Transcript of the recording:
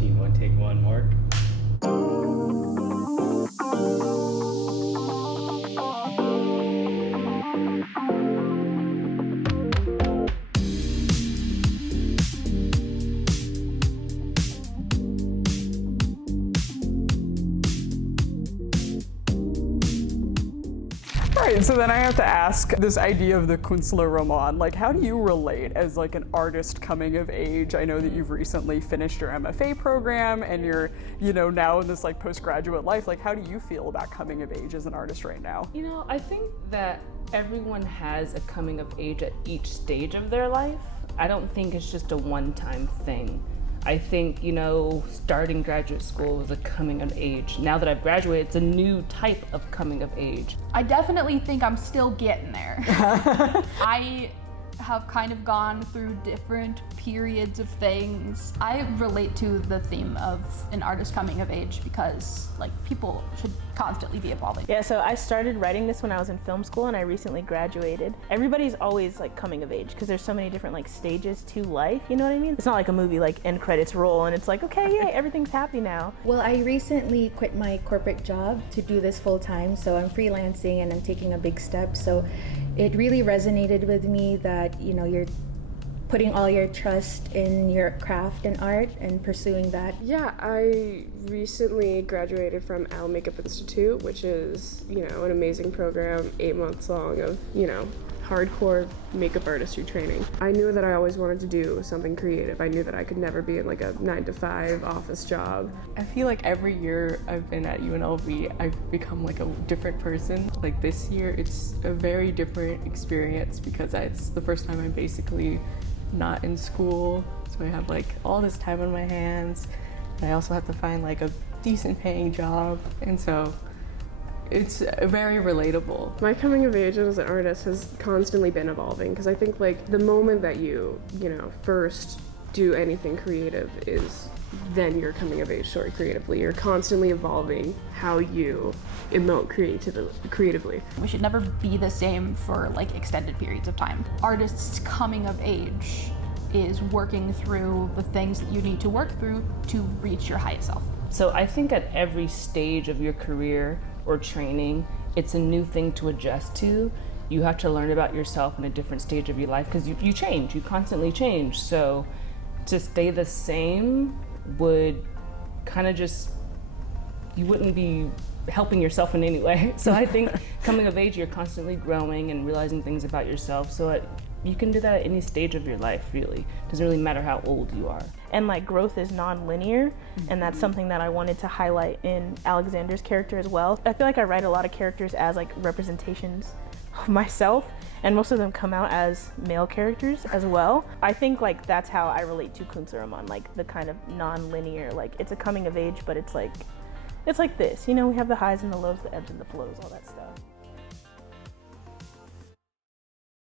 Scene one, take one, Mark. Right, so then I have to ask this idea of the Künstlerroman, like how do you relate as like an artist coming of age? I know that you've recently finished your MFA program and you're, now in this like postgraduate life. Like how do you feel about coming of age as an artist right now? I think that everyone has a coming of age at each stage of their life. I don't think it's just a one-time thing. I think, starting graduate school was a coming of age. Now that I've graduated, it's a new type of coming of age. I definitely think I'm still getting there. I have kind of gone through different periods of things. I relate to the theme of an artist coming of age because people should constantly be evolving. Yeah, so I started writing this when I was in film school and I recently graduated. Everybody's always coming of age because there's so many different stages to life, you know what I mean? It's not like a movie end credits roll and it's okay, yay, everything's happy now. Well, I recently quit my corporate job to do this full time, so I'm freelancing and I'm taking a big step. So it really resonated with me that, you're putting all your trust in your craft and art and pursuing that. Yeah, I recently graduated from Al Makeup Institute, which is, an amazing program, 8 months long of, hardcore makeup artistry training. I knew that I always wanted to do something creative. I knew that I could never be in a 9-to-5 office job. I feel like every year I've been at UNLV, I've become a different person. This year, it's a very different experience because it's the first time I'm basically not in school. So I have all this time on my hands. And I also have to find a decent paying job. And so it's very relatable. My coming of age as an artist has constantly been evolving because I think the moment that you first do anything creative is then you're coming of age story creatively. You're constantly evolving how you emote creatively. We should never be the same for extended periods of time. Artists coming of age is working through the things that you need to work through to reach your highest self. So I think at every stage of your career or training, it's a new thing to adjust to. You have to learn about yourself in a different stage of your life because you change, you constantly change. So to stay the same would kind of you wouldn't be helping yourself in any way. So I think coming of age, you're constantly growing and realizing things about yourself. So you can do that at any stage of your life, really. Doesn't really matter how old you are. And growth is non-linear, and that's something that I wanted to highlight in Alexander's character as well. I feel I write a lot of characters as representations of myself, and most of them come out as male characters as well. I think that's how I relate to Künstlerroman, the kind of non-linear, it's a coming of age, but it's this, we have the highs and the lows, the ebbs and the flows, all that stuff.